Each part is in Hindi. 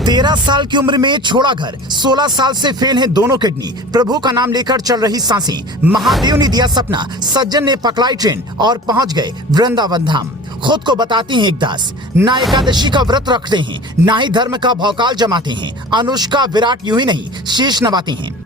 13 साल की उम्र में छोड़ा घर, 16 साल से फेल हैं दोनों किडनी। प्रभु का नाम लेकर चल रही सांसें। महादेव ने दिया सपना, सज्जन ने पकड़ाई ट्रेन और पहुंच गए वृंदावन धाम। खुद को बताती हैं एक दास, ना एकादशी का व्रत रखते हैं, ना ही धर्म का भौकाल जमाते हैं। अनुष्का विराट यूं ही नहीं शीश नवाते हैं।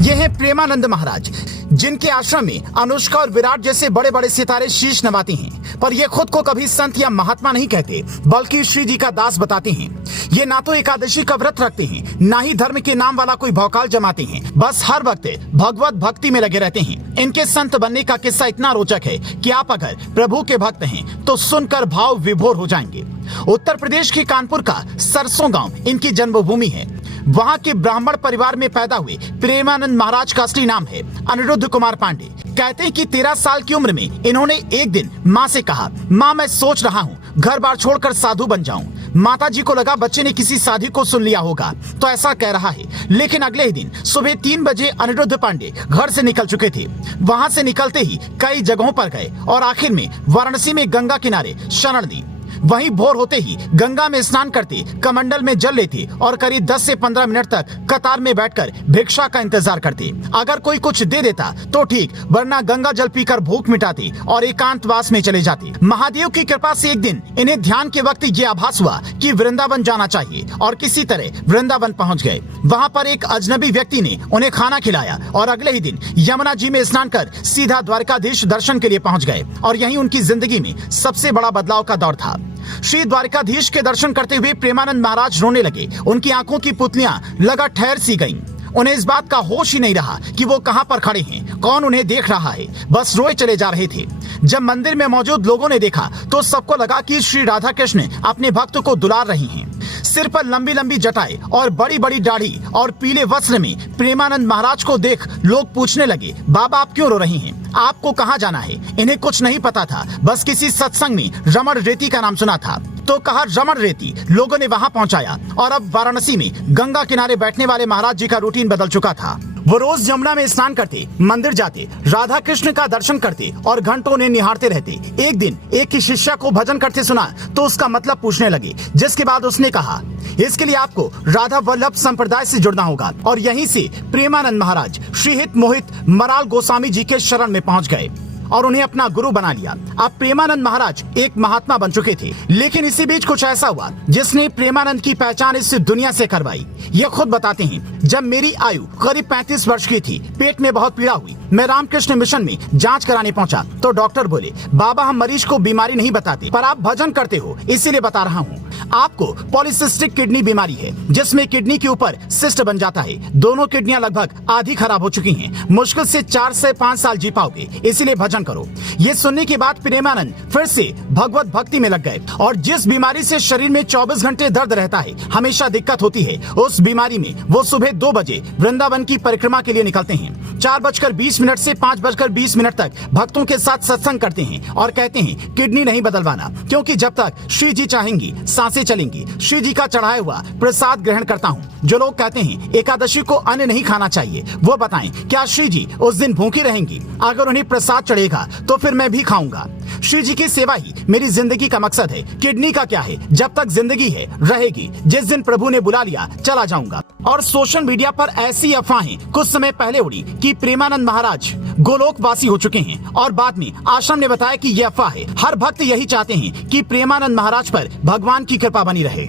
ये हैं प्रेमानंद महाराज, जिनके आश्रम में अनुष्का और विराट जैसे बड़े बड़े सितारे शीश नवाते हैं। पर ये खुद को कभी संत या महात्मा नहीं कहते, बल्कि श्री जी का दास बताते हैं। ये ना तो एकादशी का व्रत रखते हैं, ना ही धर्म के नाम वाला कोई भौकाल जमाते हैं। बस हर वक्त भगवत भक्ति में लगे रहते हैं। इनके संत बनने का किस्सा इतना रोचक है कि आप अगर प्रभु के भक्त हैं तो सुनकर भाव विभोर हो जाएंगे। उत्तर प्रदेश के कानपुर का सरसों गांव इनकी जन्मभूमि है। वहां के ब्राह्मण परिवार में पैदा हुए प्रेमानंद महाराज का असली नाम है अनिरुद्ध कुमार पांडे। कहते हैं कि 13 साल की उम्र में इन्होंने एक दिन माँ से कहा, माँ मैं सोच रहा हूँ घर बार छोड़कर साधु बन जाऊं। माता जी को लगा बच्चे ने किसी साधु को सुन लिया होगा तो ऐसा कह रहा है। लेकिन अगले ही दिन सुबह 3 बजे अनिरुद्ध पांडे घर से निकल चुके थे। वहां से निकलते ही कई जगहों पर गए और आखिर में वाराणसी में गंगा किनारे शरण ली। वहीं भोर होते ही गंगा में स्नान करते, कमंडल में जल लेते और करीब 10 से 15 मिनट तक कतार में बैठकर भिक्षा का इंतजार करते। अगर कोई कुछ दे देता तो ठीक, वरना गंगा जल पीकर भूख मिटाते और एकांतवास में चले जाते। महादेव की कृपा से एक दिन इन्हें ध्यान के वक्त ये आभास हुआ कि वृंदावन जाना चाहिए और किसी तरह वृंदावन पहुंच गए। वहां पर एक अजनबी व्यक्ति ने उन्हें खाना खिलाया और अगले ही दिन यमुना जी में स्नान कर सीधा द्वारकाधीश दर्शन के लिए पहुंच गए। और यही उनकी जिंदगी में सबसे बड़ा बदलाव का दौर था। श्री द्वारकाधीश के दर्शन करते हुए प्रेमानंद महाराज रोने लगे। उनकी आंखों की पुतलियां लगा ठहर सी गईं। उन्हें इस बात का होश ही नहीं रहा कि वो कहां पर खड़े हैं, कौन उन्हें देख रहा है। बस रोए चले जा रहे थे। जब मंदिर में मौजूद लोगों ने देखा तो सबको लगा कि श्री राधा कृष्ण अपने भक्त को दुलार रही हैं। सिर पर लंबी लंबी जटाएं और बड़ी बड़ी दाढ़ी और पीले वस्त्र में प्रेमानंद महाराज को देख लोग पूछने लगे, बाबा आप क्यों रो रही हैं? आपको कहाँ जाना है? इन्हें कुछ नहीं पता था, बस किसी सत्संग में रमण रेती का नाम सुना था तो कहा रमण रेती। लोगों ने वहां पहुंचाया और अब वाराणसी में गंगा किनारे बैठने वाले महाराज जी का रूटीन बदल चुका था। वो रोज यमुना में स्नान करते, मंदिर जाते, राधा कृष्ण का दर्शन करते और घंटों उन्हें निहारते रहते। एक दिन एक की शिष्या को भजन करते सुना तो उसका मतलब पूछने लगे, जिसके बाद उसने कहा इसके लिए आपको राधा वल्लभ संप्रदाय से जुड़ना होगा। और यहीं से प्रेमानंद महाराज श्रीहित मोहित मराल गोस्वामी जी के शरण में पहुंच गए और उन्हें अपना गुरु बना लिया। अब प्रेमानंद महाराज एक महात्मा बन चुके थे। लेकिन इसी बीच कुछ ऐसा हुआ जिसने प्रेमानंद की पहचान इस दुनिया से करवाई। ये खुद बताते हैं, जब मेरी आयु करीब 35 वर्ष की थी, पेट में बहुत पीड़ा हुई। मैं रामकृष्ण मिशन में जांच कराने पहुंचा तो डॉक्टर बोले, बाबा हम मरीज को बीमारी नहीं बताते, पर आप भजन करते हो इसीलिए बता रहा हूँ। आपको पॉलीसिस्टिक किडनी बीमारी है, जिसमें किडनी के ऊपर सिस्ट बन जाता है। दोनों किडनियां लगभग आधी खराब हो चुकी हैं। मुश्किल से 4 से 5 साल जी पाओगे, इसीलिए भजन करो। ये सुनने के बाद प्रेमानंद फिर से भगवत भक्ति में लग गए। और जिस बीमारी से शरीर में 24 घंटे दर्द रहता है, हमेशा दिक्कत होती है, उस बीमारी में वो सुबह 2 बजे वृंदावन की परिक्रमा के लिए निकलते हैं। 4:20 से 5:20 तक भक्तों के साथ सत्संग करते हैं और कहते हैं किडनी नहीं बदलवाना, क्योंकि जब तक श्री जी चाहेंगी सांसें चलेंगी। श्री जी का चढ़ाया हुआ प्रसाद ग्रहण करता हूँ। जो लोग कहते हैं एकादशी को अन्न नहीं खाना चाहिए, वो बताएं क्या श्री जी उस दिन भूखी रहेंगी? अगर उन्हें प्रसाद चढ़ेगा तो फिर मैं भी खाऊंगा। श्री जी की सेवा ही मेरी जिंदगी का मकसद है। किडनी का क्या है, जब तक जिंदगी है रहेगी। जिस दिन प्रभु ने बुला लिया चला जाऊंगा। और सोशल मीडिया पर ऐसी अफवाहें कुछ समय पहले उड़ी कि प्रेमानंद महाराज गोलोक वासी हो चुके हैं और बाद में आश्रम ने बताया कि यह अफवाह है। हर भक्त यही चाहते हैं कि प्रेमानंद महाराज पर भगवान की कृपा बनी रहे।